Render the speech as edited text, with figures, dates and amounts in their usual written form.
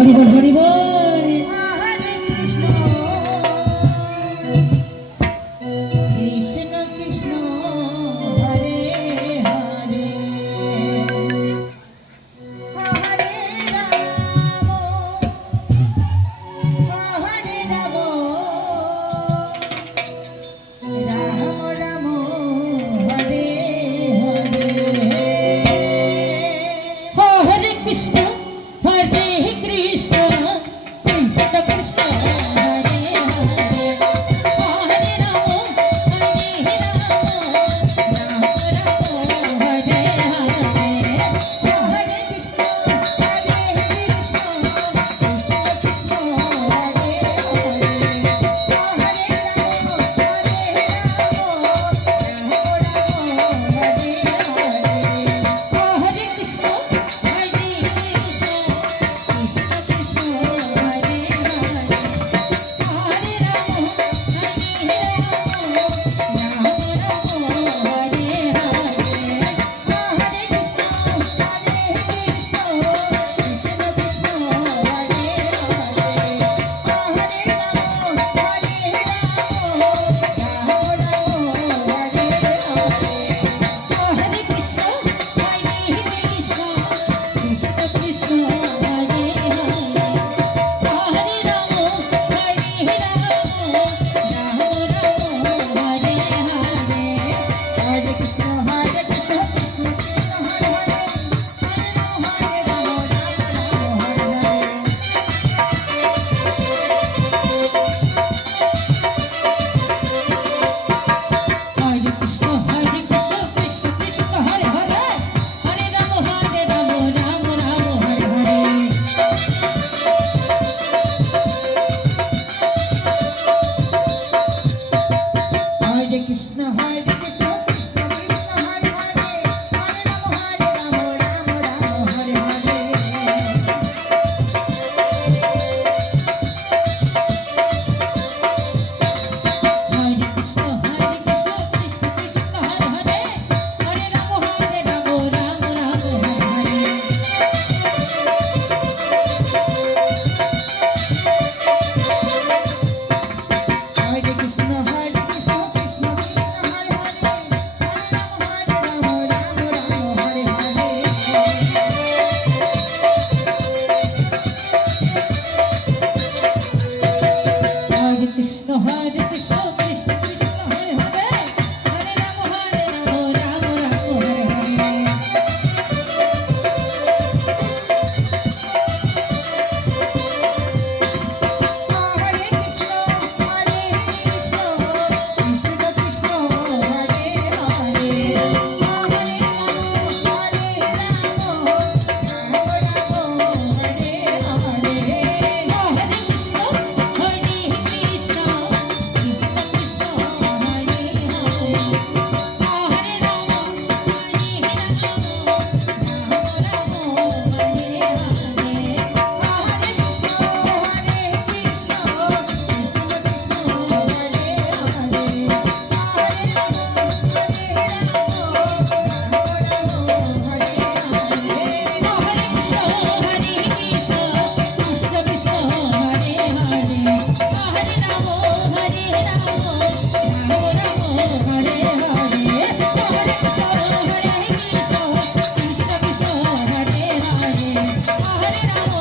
Hari বল Hari বল। হরে Krishna Krishna Krishna Hare Hare Hare Ram হরে Ram Ram Ram Hare Hare Hare Krishna হরে Krishna Krishna Krishna Hare Hare Hare Ram হরে Ram Ram Ram Hare Hare. হরে Krishna হরে Krishna Krishna Krishna Hare Hare Hare Ram Ram Ram Hare Hare Hare Krishna হরে Krishna Krishna Krishna Hare Hare Hare Ram হরে Ram Ram Ram Hare Hare. হরে Krishna হরে Krishna Krishna Krishna Hare Hare Hare Ram Ram Ram Hare Hare Hare Krishna হরে Krishna Krishna Krishna Hare Hare Hare Ram হরে Ram Ram Ram Hare Hare. হরে Krishna Krishna Krishna Hare Hare Hare Ram Ram Hare Hare Hare Krishna Krishna Krishna Krishna Hare Hare Hare Ram Ram Ram Hare Hare. হরে Krishna Krishna Krishna Hare Hare Hare Ram Ram Ram Hare Hare Hare Krishna Krishna Krishna Hare Hare Hare Ram Ram Ram Hare Hare. হরে Krishna Krishna Krishna Hare Hare Hare Ram Ram Hare Hare Hare Krishna Krishna Krishna Hare Hare Hare Ram Ram Hare Hare. হরে Krishna Krishna Krishna Krishna Hare Hare Hare Ram Ram Ram Hare Hare Hare Krishna Krishna Krishna Krishna Hare Hare Hare Ram Ram Ram Hare Hare. হরে Krishna Krishna Krishna Krishna Hare Hare Hare Ram Ram Hare Hare Hare Krishna Krishna Krishna Krishna Hare Hare Hare Ram Ram Ram Hare Hare Hare Krishna Krishna Krishna Krishna Hare Hare Hare Ram